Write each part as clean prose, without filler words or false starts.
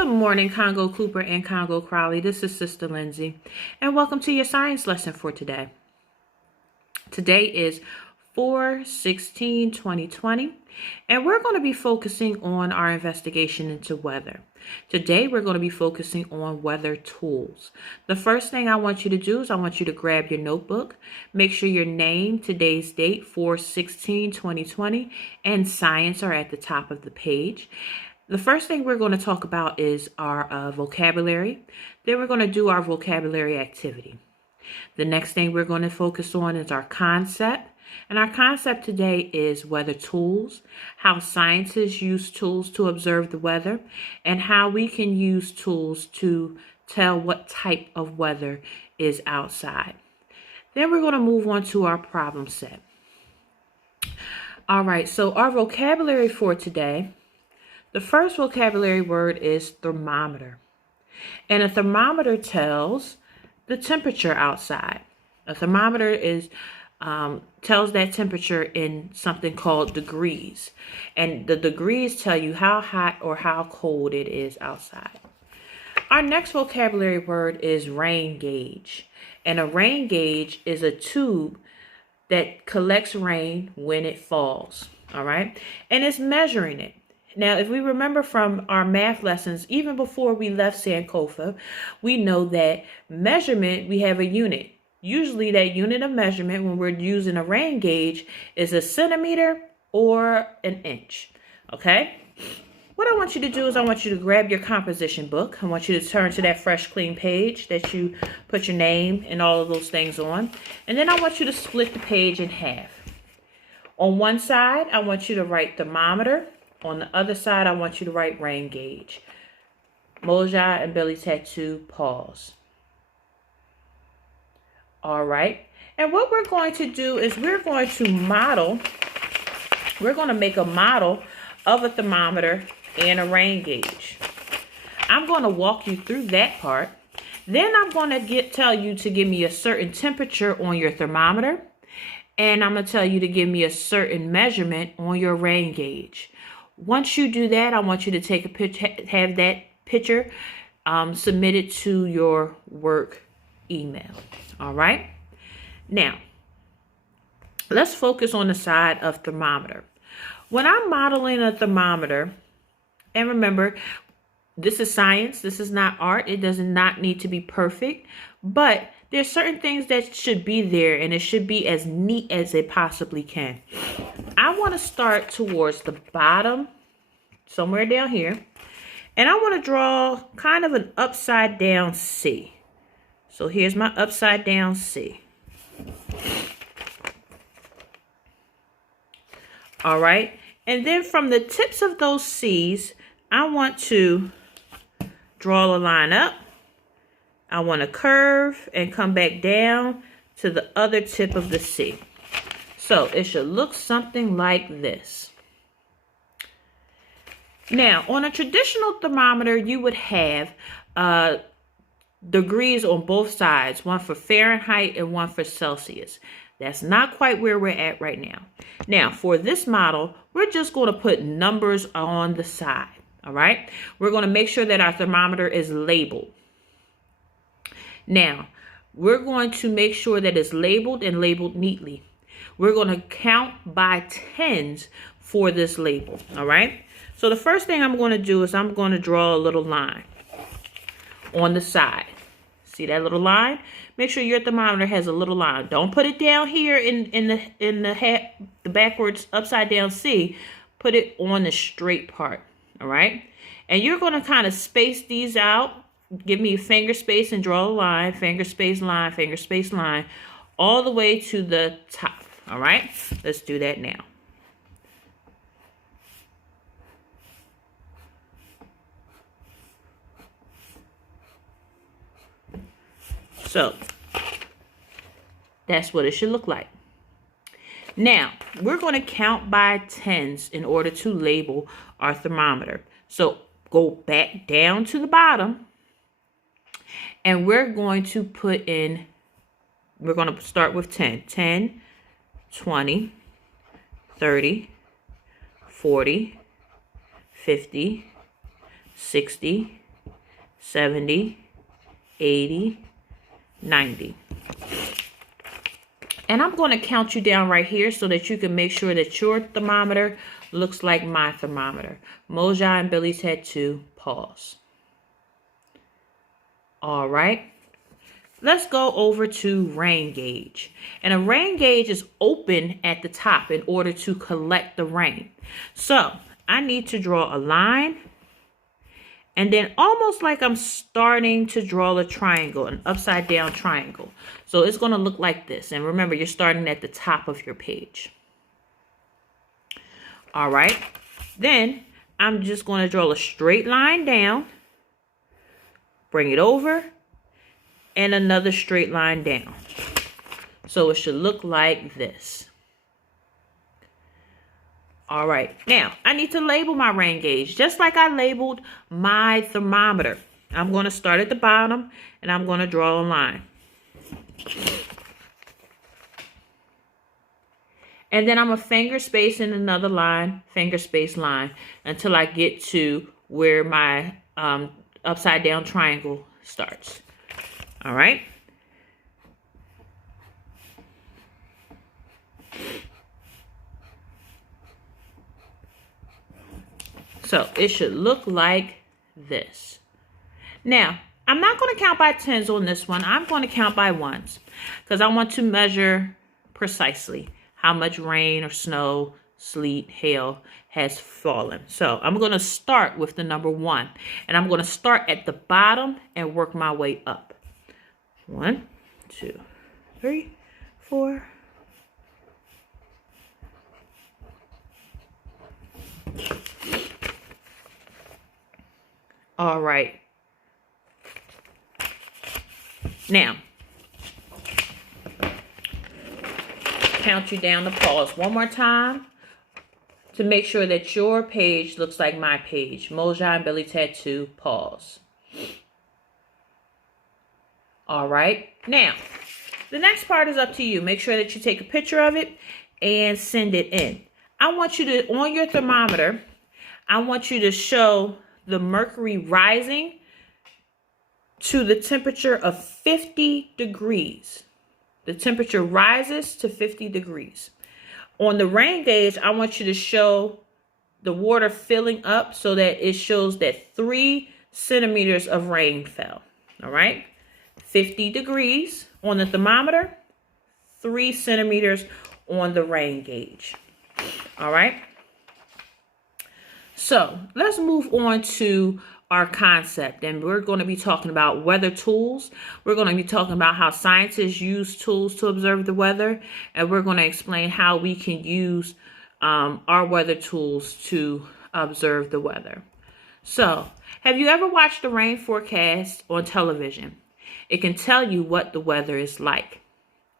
Good morning, Congo Cooper and Congo Crowley. This is Sister Lindsay, and welcome to your science lesson for today. Today is 4/16/2020, and we're going to be focusing on our investigation into weather. Today, we're going to be focusing on weather tools. The first thing I want you to do is I want you to grab your notebook, make sure your name, today's date, 4/16/2020, and science are at the top of the page. The first thing we're going to talk about is our vocabulary. Then we're going to do our vocabulary activity. The next thing we're going to focus on is our concept. And our concept today is weather tools, how scientists use tools to observe the weather, and how we can use tools to tell what type of weather is outside. Then we're going to move on to our problem set. All right, so our vocabulary for today. The first vocabulary word is thermometer. And a thermometer tells the temperature outside. A thermometer tells that temperature in something called degrees. And the degrees tell you how hot or how cold it is outside. Our next vocabulary word is rain gauge. And a rain gauge is a tube that collects rain when it falls. All right. And it's measuring it. Now, if we remember from our math lessons, even before we left Sankofa, we know that measurement, we have a unit. Usually that unit of measurement when we're using a rain gauge is a centimeter or an inch. Okay? What I want you to do is I want you to grab your composition book. I want you to turn to that fresh, clean page that you put your name and all of those things on. And then I want you to split the page in half. On one side, I want you to write thermometer. On the other side, I want you to write rain gauge. Moja and Billy Tattoo, pause. All right. And what we're going to do is we're going to make a model of a thermometer and a rain gauge. I'm going to walk you through that part. Then I'm going to tell you to give me a certain temperature on your thermometer. And I'm going to tell you to give me a certain measurement on your rain gauge. Once you do that, I want you to take a picture, have that picture submitted to your work email. All right. Now, let's focus on the side of thermometer. When I'm modeling a thermometer, and remember, this is science. This is not art. It does not need to be perfect, but there's certain things that should be there, and it should be as neat as it possibly can. I want to start towards the bottom, somewhere down here, and I want to draw kind of an upside down C. So here's my upside down C. All right, and then from the tips of those C's, I want to draw a line up. I want to curve and come back down to the other tip of the C. So it should look something like this. Now, on a traditional thermometer, you would have degrees on both sides, one for Fahrenheit and one for Celsius. That's not quite where we're at right now. Now, for this model, we're just going to put numbers on the side. All right. We're going to make sure that our thermometer is labeled. Now, we're going to make sure that it's labeled and labeled neatly. We're going to count by tens for this label. All right. So the first thing I'm going to do is I'm going to draw a little line on the side. See that little line? Make sure your thermometer has a little line. Don't put it down here in the backwards upside down C. Put it on the straight part. All right. And you're going to kind of space these out. Give me a finger space and draw a line. Finger space line, finger space line, all the way to the top. All right. Let's do that now. So that's what it should look like. Now, we're going to count by tens in order to label our thermometer. So go back down to the bottom, and we're going to put in, we're going to start with 10. 10, 20, 30, 40, 50, 60, 70, 80, 90. And I'm going to count you down right here so that you can make sure that your thermometer looks like my thermometer. Mojai and Billy's Head 2, pause. All right. Let's go over to rain gauge. And a rain gauge is open at the top in order to collect the rain. So I need to draw a line. And then almost like I'm starting to draw a triangle, an upside down triangle. So it's going to look like this. And remember, you're starting at the top of your page. All right. Then I'm just going to draw a straight line down. Bring it over. And another straight line down. So it should look like this. All right, now I need to label my rain gauge just like I labeled my thermometer. I'm going to start at the bottom and I'm going to draw a line. And then I'm going to finger space in another line, finger space line, until I get to where my upside down triangle starts. All right. So it should look like this. Now, I'm not going to count by tens on this one. I'm going to count by ones because I want to measure precisely how much rain or snow, sleet, hail has fallen. So I'm going to start with the number 1, and I'm going to start at the bottom and work my way up. 1, 2, 3, 4. All right. Now, count you down to pause one more time to make sure that your page looks like my page. Mojai and Billy's Head 2, pause. All right. Now, the next part is up to you. Make sure that you take a picture of it and send it in. I want you to, on your thermometer, I want you to show the mercury rising to the temperature of 50 degrees. The temperature rises to 50 degrees. On the rain gauge, I want you to show the water filling up so that it shows that 3 centimeters of rain fell. All right. 50 degrees on the thermometer, 3 centimeters on the rain gauge. All right. So let's move on to our concept, and we're going to be talking about weather tools. We're going to be talking about how scientists use tools to observe the weather, and we're going to explain how we can use our weather tools to observe the weather. So, have you ever watched a rain forecast on television? It can tell you what the weather is like.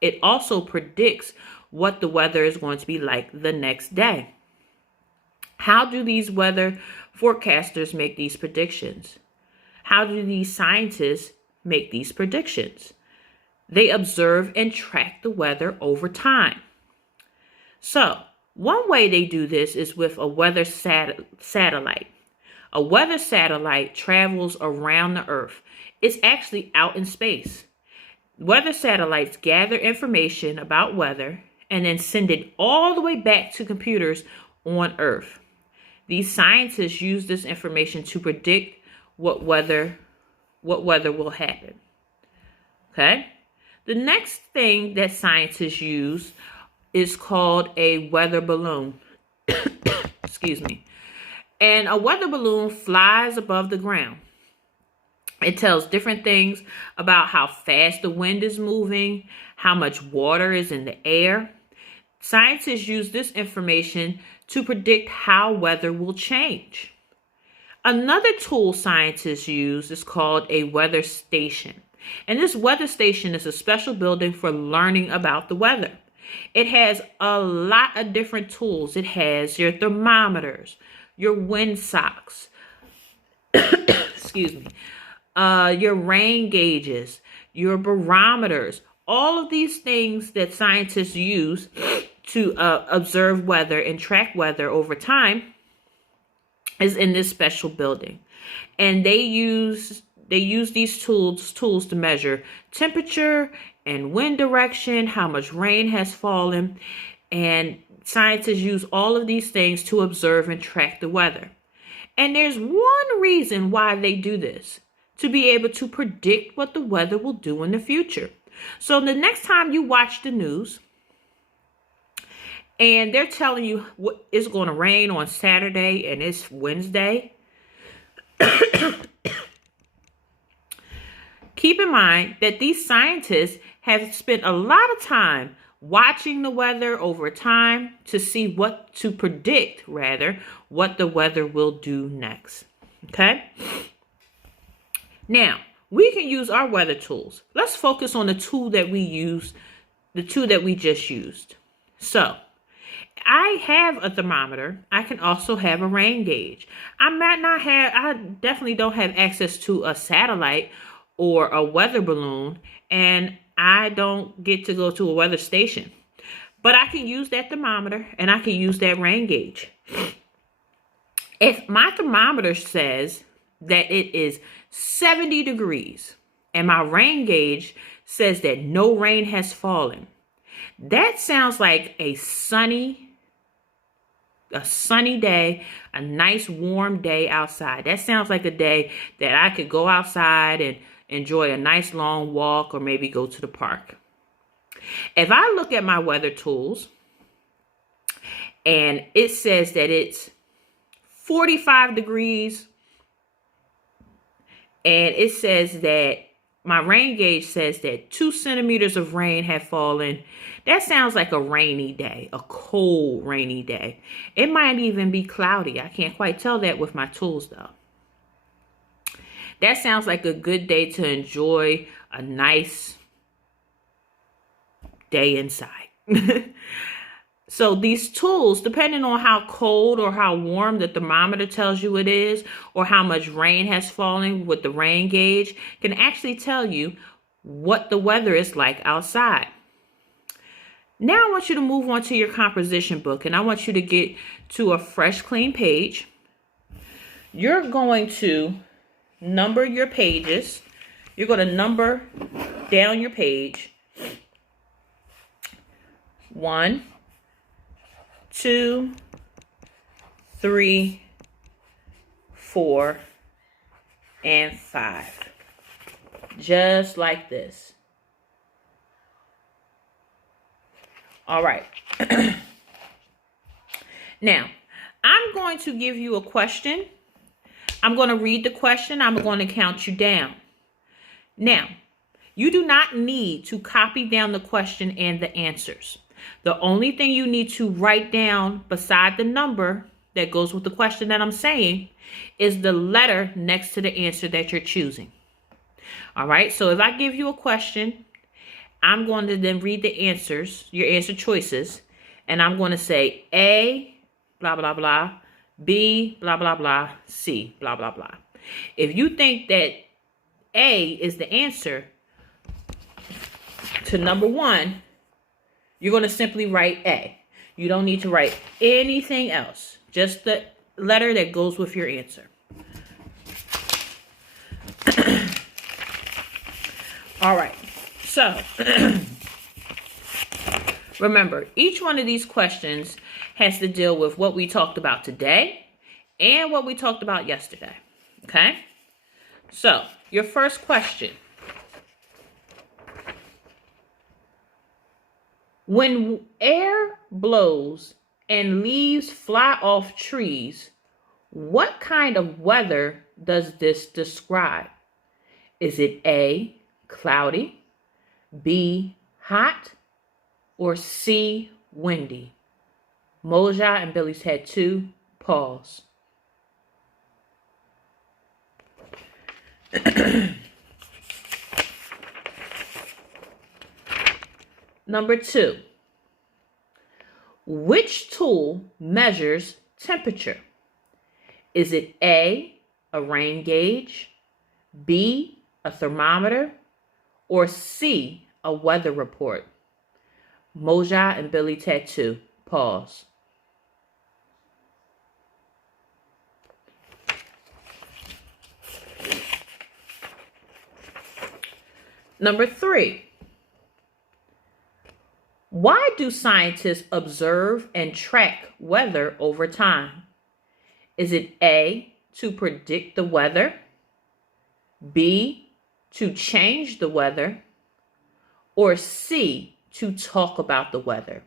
It also predicts what the weather is going to be like the next day. How do these weather forecasters make these predictions? How do these scientists make these predictions? They observe and track the weather over time. So, one way they do this is with a weather satellite. A weather satellite travels around the Earth. It's actually out in space. Weather satellites gather information about weather and then send it all the way back to computers on Earth. These scientists use this information to predict what weather will happen. Okay? The next thing that scientists use is called a weather balloon. Excuse me. And a weather balloon flies above the ground. It tells different things about how fast the wind is moving, how much water is in the air. Scientists use this information to predict how weather will change. Another tool scientists use is called a weather station. And this weather station is a special building for learning about the weather. It has a lot of different tools. It has your thermometers, your wind socks, excuse me, your rain gauges, your barometers, all of these things that scientists use to observe weather and track weather over time is in this special building. And they use they use these tools to measure temperature and wind direction, how much rain has fallen, and scientists use all of these things to observe and track the weather. And there's one reason why they do this: to be able to predict what the weather will do in the future. So the next time you watch the news and they're telling you what it's going to rain on Saturday and it's Wednesday, keep in mind that these scientists have spent a lot of time watching the weather over time to predict what the weather will do next. Okay? Now, we can use our weather tools. Let's focus on the two that we just used. So, I have a thermometer. I can also have a rain gauge. I definitely don't have access to a satellite or a weather balloon, and I don't get to go to a weather station. But I can use that thermometer and I can use that rain gauge. If my thermometer says that it is 70 degrees and my rain gauge says that no rain has fallen, that sounds like a sunny day, a nice warm day outside. That sounds like a day that I could go outside and enjoy a nice long walk or maybe go to the park. If I look at my weather tools and it says that it's 45 degrees and it says that my rain gauge says that 2 centimeters of rain have fallen, that sounds like a rainy day, a cold rainy day. It might even be cloudy. I can't quite tell that with my tools though. That sounds like a good day to enjoy a nice day inside. So these tools, depending on how cold or how warm the thermometer tells you it is, or how much rain has fallen with the rain gauge, can actually tell you what the weather is like outside. Now I want you to move on to your composition book, and I want you to get to a fresh, clean page. You're going to number your pages. You're going to number down your page. 1, 2, 3, 4, and 5. Just like this. All right. Now, I'm going to give you a question. I'm going to read the question. I'm going to count you down. Now, you do not need to copy down the question and the answers. The only thing you need to write down beside the number that goes with the question that I'm saying is the letter next to the answer that you're choosing. All right. So if I give you a question, I'm going to then read the answers, your answer choices, and I'm going to say A, blah, blah, blah, B, blah, blah, blah, C, blah, blah, blah. If you think that A is the answer to number 1, you're going to simply write A. You don't need to write anything else, just the letter that goes with your answer. All right. So, remember, each one of these questions has to deal with what we talked about today and what we talked about yesterday. Okay? So, your first question. When air blows and leaves fly off trees, what kind of weather does this describe? Is it A, cloudy, B, hot, or C, windy? Moja and Billy's Head 2, pause. Number 2, which tool measures temperature? Is it A, a rain gauge, B, a thermometer, or C, a weather report? Moja and Billy Tattoo, pause. Number 3. Why do scientists observe and track weather over time? Is it A, to predict the weather, B, to change the weather, or C, to talk about the weather?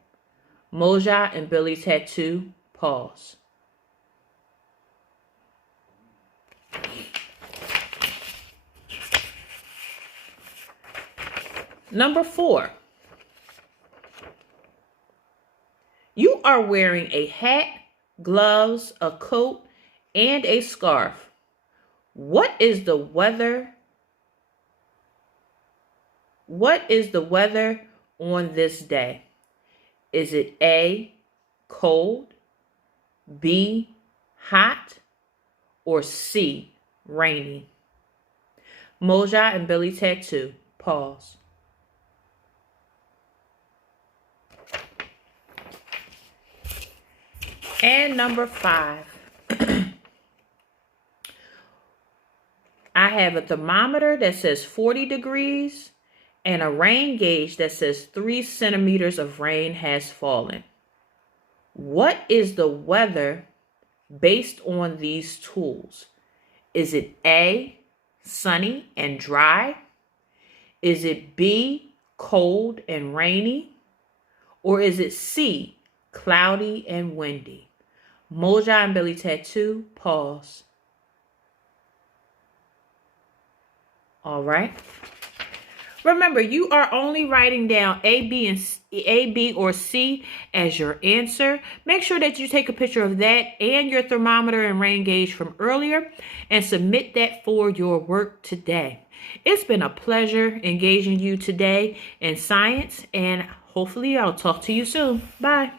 Moja and Billy Tattoo, pause. Number 4. You are wearing a hat, gloves, a coat, and a scarf. What is the weather? What is the weather on this day? Is it A, cold, B, hot, or C, rainy? Moja and Billy Tattoo, pause. And number 5. I have a thermometer that says 40 degrees and a rain gauge that says 3 centimeters of rain has fallen. What is the weather based on these tools? Is it A, sunny and dry? Is it B, cold and rainy? Or is it C, cloudy and windy? Moja and Billy Tattoo, pause. All right. Remember, you are only writing down A, B, or C as your answer. Make sure that you take a picture of that and your thermometer and rain gauge from earlier and submit that for your work today. It's been a pleasure engaging you today in science, and hopefully I'll talk to you soon. Bye.